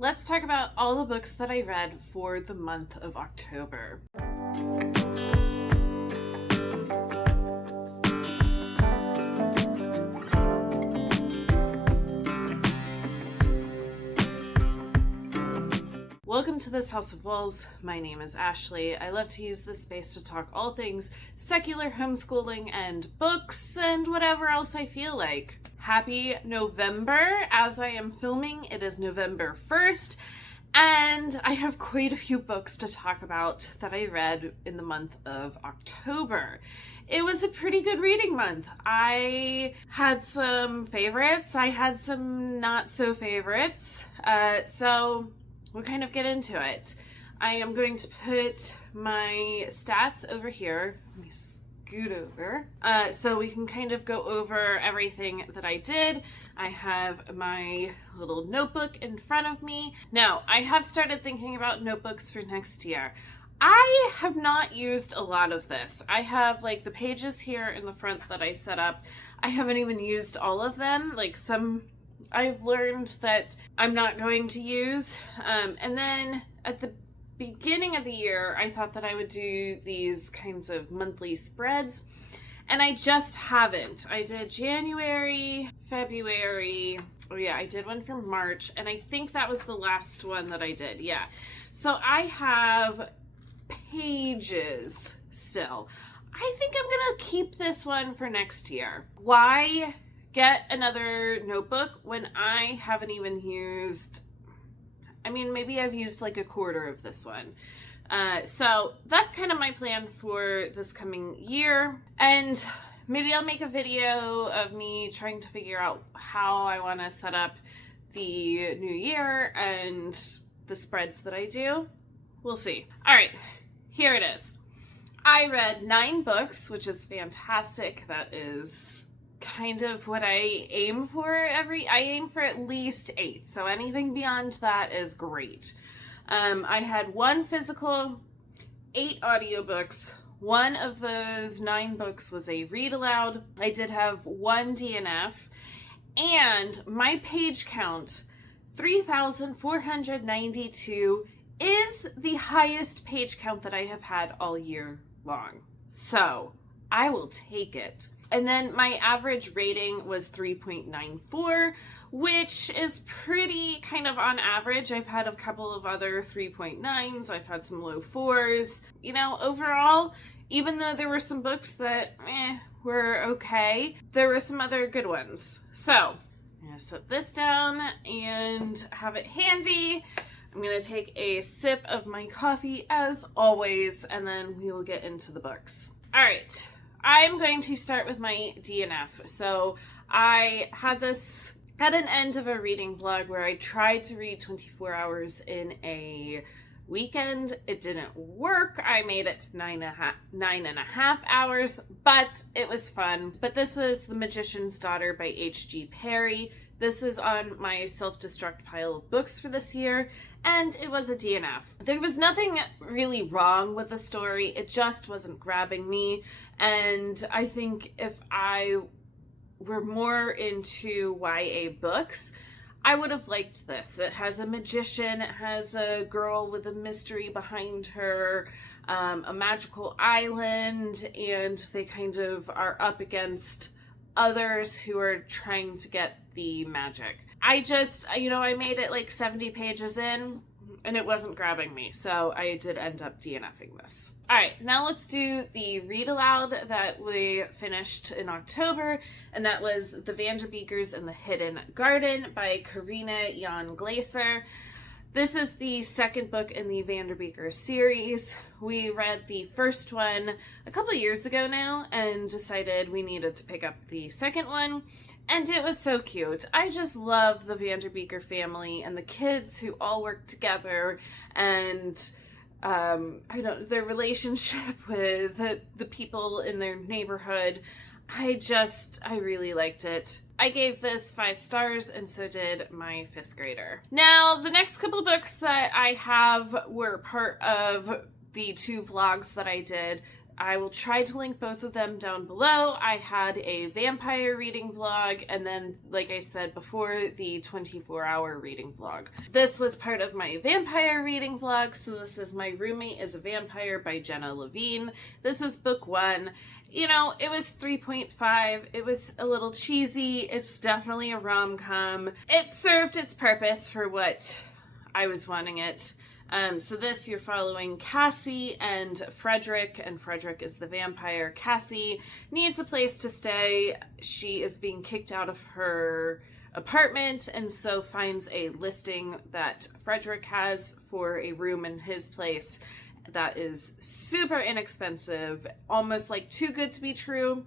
Let's talk about all the books that I read for the month of October. Welcome to this House of Walls. My name is Ashley. I love to use this space to talk all things secular homeschooling and books and whatever else I feel like. Happy November. As I am filming, it is November 1st, and I have quite a few books to talk about that I read in the month of October. It was a pretty good reading month. I had some favorites. I had some not so favorites. So we'll kind of get into it. I am going to put my stats over here. Let me scoot over so we can kind of go over everything that I did. I have my little notebook in front of me. Now, I have started thinking about notebooks for next year. I have not used a lot of this. I have like the pages here in the front that I set up. I haven't even used all of them. Like some I've learned that I'm not going to use. And then at the beginning of the year, I thought that I would do these kinds of monthly spreads, and I just haven't. I did January, February. Oh yeah, I did one for March, and I think that was the last one that I did. Yeah. So I have pages still. I think I'm going to keep this one for next year. Why get another notebook when I haven't even used, maybe I've used like a quarter of this one. So that's kind of my plan for this coming year. And maybe I'll make a video of me trying to figure out how I want to set up the new year and the spreads that I do. We'll see. All right, here it is. I read 9 books, which is fantastic. That is kind of what I aim for I aim for at least 8. So anything beyond that is great. I had 1 physical, 8 audiobooks. One of those 9 books was a read aloud. I did have 1 DNF, and my page count, 3,492, is the highest page count that I have had all year long. So I will take it. And then my average rating was 3.94, which is pretty kind of on average. I've had a couple of other 3.9s. I've had some low 4s. Overall, even though there were some books that were okay, there were some other good ones. So I'm going to set this down and have it handy. I'm going to take a sip of my coffee as always, and then we will get into the books. All right. I'm going to start with my DNF. So I had this at an end of a reading vlog where I tried to read 24 hours in a weekend. It didn't work. I made it 9.5 hours, but it was fun. But this was The Magician's Daughter by H.G. Perry. This is on my self-destruct pile of books for this year, and it was a DNF. There was nothing really wrong with the story. It just wasn't grabbing me, and I think if I were more into YA books, I would have liked this. It has a magician, it has a girl with a mystery behind her, a magical island, and they kind of are up against others who are trying to get the magic. I made it like 70 pages in, and it wasn't grabbing me, so I did end up DNFing this. All right, now let's do the read aloud that we finished in October, and that was The Vanderbeekers and the Hidden Garden by Karina Jan Glaser. This is the second book in the Vanderbeekers series. We read the first one a couple years ago now and decided we needed to pick up the second one. And it was so cute. I just love the Vanderbeeker family and the kids who all work together, and their relationship with the people in their neighborhood. I really liked it. I gave this 5 stars, and so did my 5th grader. Now, the next couple books that I have were part of the 2 vlogs that I did I will try to link both of them down below. I had a vampire reading vlog, and then, like I said before, the 24-hour reading vlog. This was part of my vampire reading vlog, so this is My Roommate is a Vampire by Jenna Levine. This is book 1. You know, it was 3.5. It was a little cheesy. It's definitely a rom-com. It served its purpose for what I was wanting it. So this, you're following Cassie and Frederick is the vampire. Cassie needs a place to stay. She is being kicked out of her apartment, and so finds a listing that Frederick has for a room in his place that is super inexpensive, almost like too good to be true.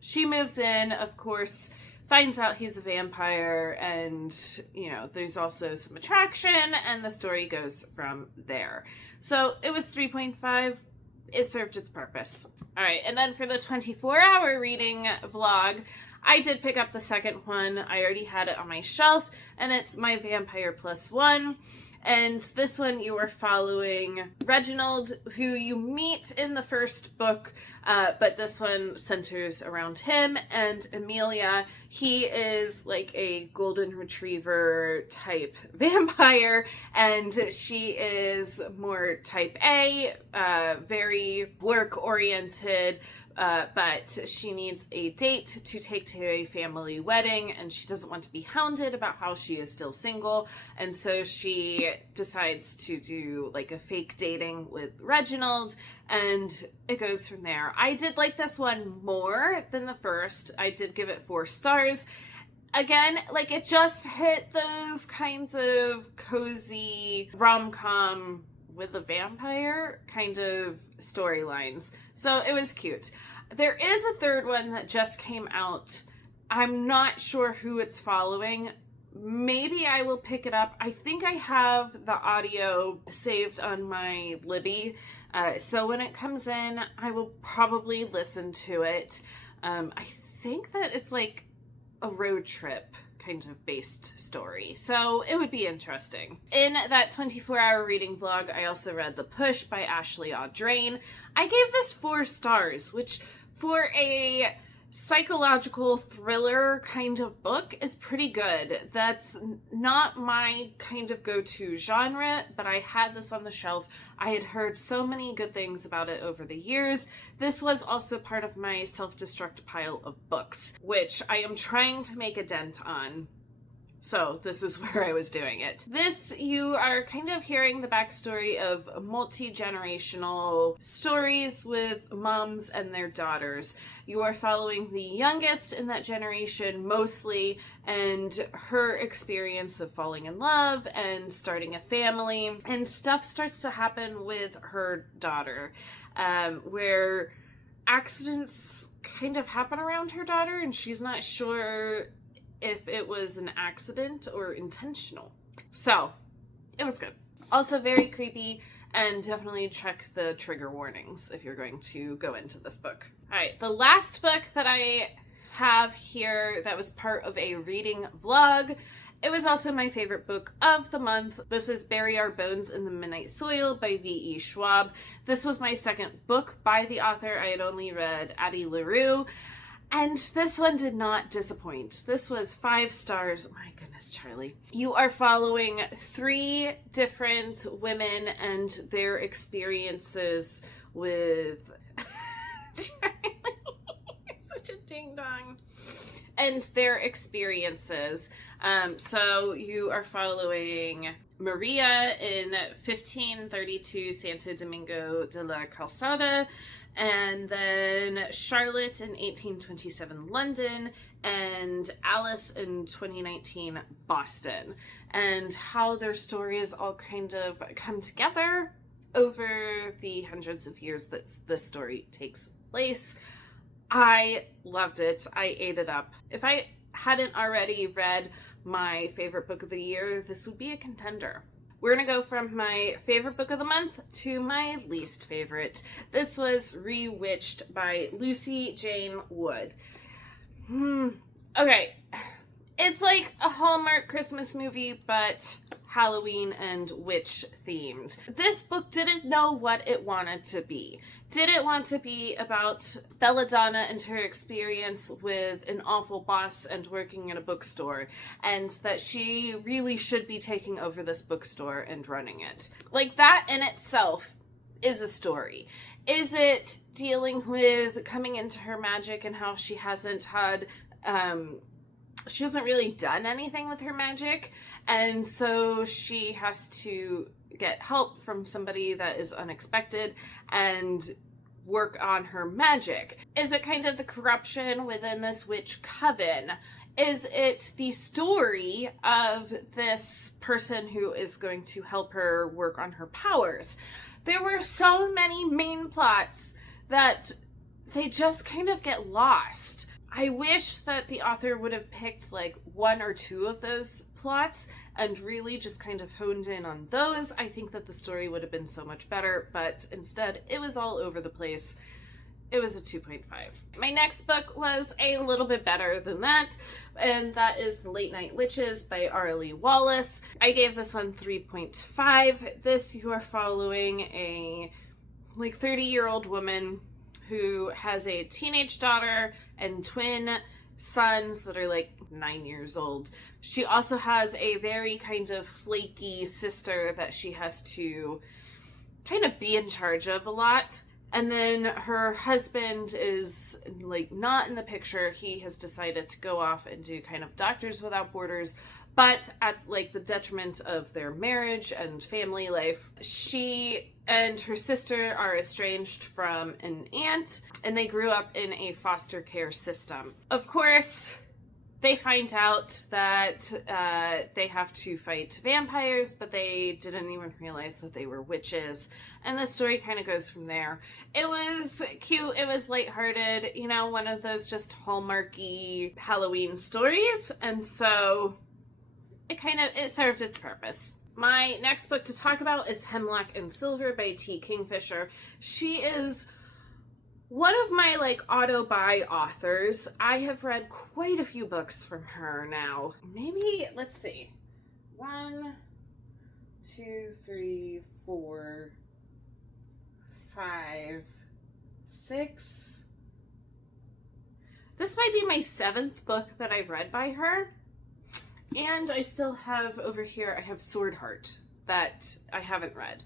She moves in, of course, finds out he's a vampire, and, you know, there's also some attraction, and the story goes from there. So it was 3.5. It served its purpose. All right, and then for the 24-hour reading vlog, I did pick up the second one. I already had it on my shelf, and it's My Vampire Plus One. And this one, you are following Reginald, who you meet in the first book, but this one centers around him, and Amelia. He is like a golden retriever type vampire, and she is more type A, very work-oriented, but she needs a date to take to a family wedding, and she doesn't want to be hounded about how she is still single, and so she decides to do like a fake dating with Reginald, and it goes from there. I did like this one more than the first. I did give it 4 stars. Again, like, it just hit those kinds of cozy rom-com with a vampire kind of storylines. So it was cute. There is a third one that just came out. I'm not sure who it's following. Maybe I will pick it up. I think I have the audio saved on my Libby. So when it comes in, I will probably listen to it. I think that it's like a road trip kind of based story, so it would be interesting. In that 24-hour reading vlog, I also read The Push by Ashley Audrain. I gave this 4 stars, which for a psychological thriller kind of book is pretty good. That's not my kind of go-to genre, but I had this on the shelf. I had heard so many good things about it over the years. This was also part of my self-destruct pile of books, which I am trying to make a dent on. So this is where I was doing it. This, you are kind of hearing the backstory of multi-generational stories with moms and their daughters. You are following the youngest in that generation mostly, and her experience of falling in love and starting a family, and stuff starts to happen with her daughter, where accidents kind of happen around her daughter, and she's not sure if it was an accident or intentional. So, it was good. Also very creepy, and definitely check the trigger warnings if you're going to go into this book. Alright, the last book that I have here that was part of a reading vlog, it was also my favorite book of the month. This is Bury Our Bones in the Midnight Soil by V.E. Schwab. This was my second book by the author. I had only read Addie LaRue, and this one did not disappoint. This was 5 stars. Oh my goodness, Charlie. You are following 3 different women and their experiences with... Charlie, you're such a ding-dong. And their experiences. So you are following Maria in 1532 Santo Domingo de la Calzada, and then Charlotte in 1827 London, and Alice in 2019 Boston, and how their stories all kind of come together over the hundreds of years that this story takes place. I loved it. I ate it up. If I hadn't already read my favorite book of the year, this would be a contender. We're going to go from my favorite book of the month to my least favorite. This was Rewitched by Lucy Jane Wood. Okay, it's like a Hallmark Christmas movie, but Halloween and witch themed. This book didn't know what it wanted to be. Did it want to be about Belladonna and her experience with an awful boss and working in a bookstore, and that she really should be taking over this bookstore and running it? Like, that in itself is a story. Is it dealing with coming into her magic and how she hasn't really done anything with her magic, and so she has to get help from somebody that is unexpected and work on her magic? Is it kind of the corruption within this witch coven? Is it the story of this person who is going to help her work on her powers? There were so many main plots that they just kind of get lost. I wish that the author would have picked like one or two of those plots and really just kind of honed in on those. I think that the story would have been so much better, but instead it was all over the place. It was a 2.5. My next book was a little bit better than that, and that is The Late Night Witches by R.L.E. Wallace. I gave this one 3.5. This, you are following a 30-year-old woman who has a teenage daughter and twin sons that are 9 years old. She also has a very kind of flaky sister that she has to kind of be in charge of a lot. And then her husband is not in the picture. He has decided to go off and do kind of Doctors Without Borders, but at the detriment of their marriage and family life. She and her sister are estranged from an aunt, and they grew up in a foster care system. Of course, they find out that they have to fight vampires, but they didn't even realize that they were witches. And the story kind of goes from there. It was cute. It was lighthearted. One of those just Hallmarky Halloween stories. And so it served its purpose. My next book to talk about is Hemlock and Silver by T. Kingfisher. She is one of my auto-buy authors. I have read quite a few books from her now. Maybe, let's see. 1, 2, 3, 4, 5, 6. This might be my 7th book that I've read by her. And I still have over here, I have Sword Heart that I haven't read.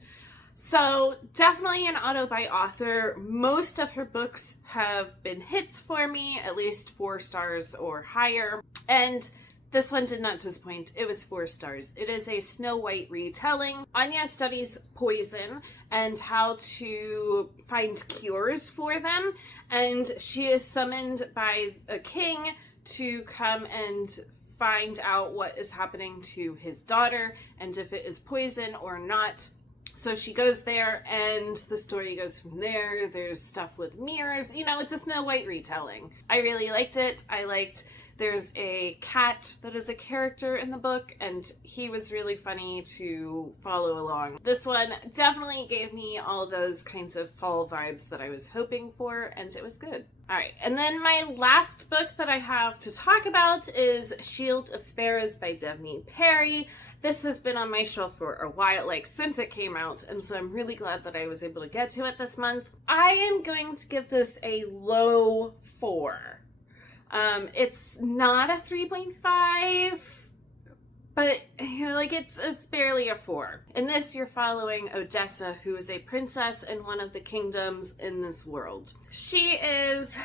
So definitely an auto-buy author. Most of her books have been hits for me, at least 4 stars or higher. And this one did not disappoint. It was 4 stars. It is a Snow White retelling. Anya studies poison and how to find cures for them. And she is summoned by a king to come and find out what is happening to his daughter and if it is poison or not. So she goes there, and the story goes from there. There's stuff with mirrors. It's a Snow White retelling. I really liked it. There's a cat that is a character in the book, and he was really funny to follow along. This one definitely gave me all those kinds of fall vibes that I was hoping for, and it was good. All right, and then my last book that I have to talk about is Shield of Sparrows by Devney Perry. This has been on my shelf for a while, since it came out, and so I'm really glad that I was able to get to it this month. I am going to give this a low 4. It's not a 3.5, but it's barely a 4. In this, you're following Odessa, who is a princess in one of the kingdoms in this world. She is,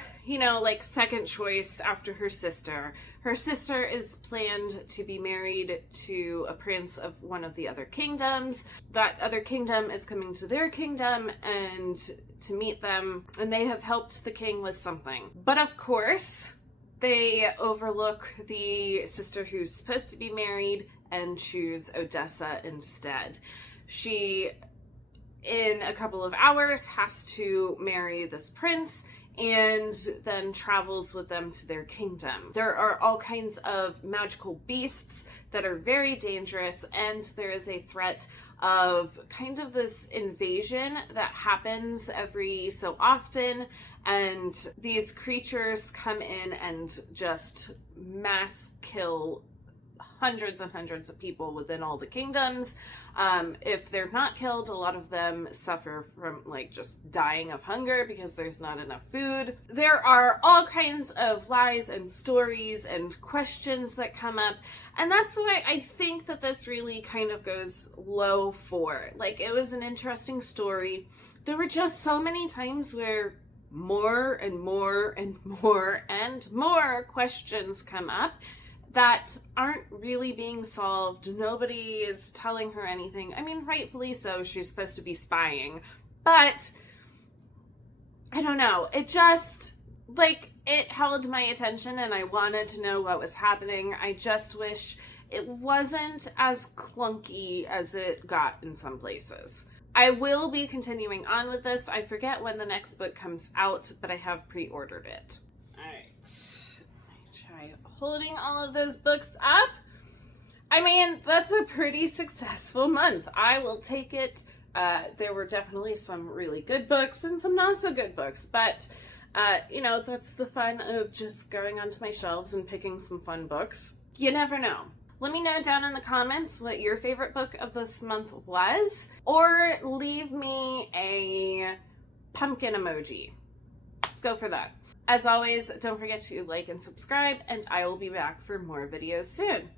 second choice after her sister. Her sister is planned to be married to a prince of one of the other kingdoms. That other kingdom is coming to their kingdom and to meet them, and they have helped the king with something. But of course, they overlook the sister who's supposed to be married and choose Odessa instead. She, in a couple of hours, has to marry this prince and then travels with them to their kingdom. There are all kinds of magical beasts that are very dangerous, and there is a threat of kind of this invasion that happens every so often, and these creatures come in and just mass kill hundreds and hundreds of people within all the kingdoms. If they're not killed, a lot of them suffer from like just dying of hunger because there's not enough food. There are all kinds of lies and stories and questions that come up, and that's why I think that this really kind of goes low for. Like, it was an interesting story. There were just so many times where more and more and more and more questions come up that aren't really being solved. Nobody is telling her anything. I mean, rightfully so, she's supposed to be spying, but I don't know. It just, like, it held my attention and I wanted to know what was happening. I just wish it wasn't as clunky as it got in some places. I will be continuing on with this. I forget when the next book comes out, but I have pre-ordered it. All right. Try holding all of those books up. I mean, that's a pretty successful month. I will take it. There were definitely some really good books and some not so good books, but you know, that's the fun of just going onto my shelves and picking some fun books. You never know. Let me know down in the comments what your favorite book of this month was, or leave me a pumpkin emoji. Let's go for that. As always, don't forget to like and subscribe, and I will be back for more videos soon.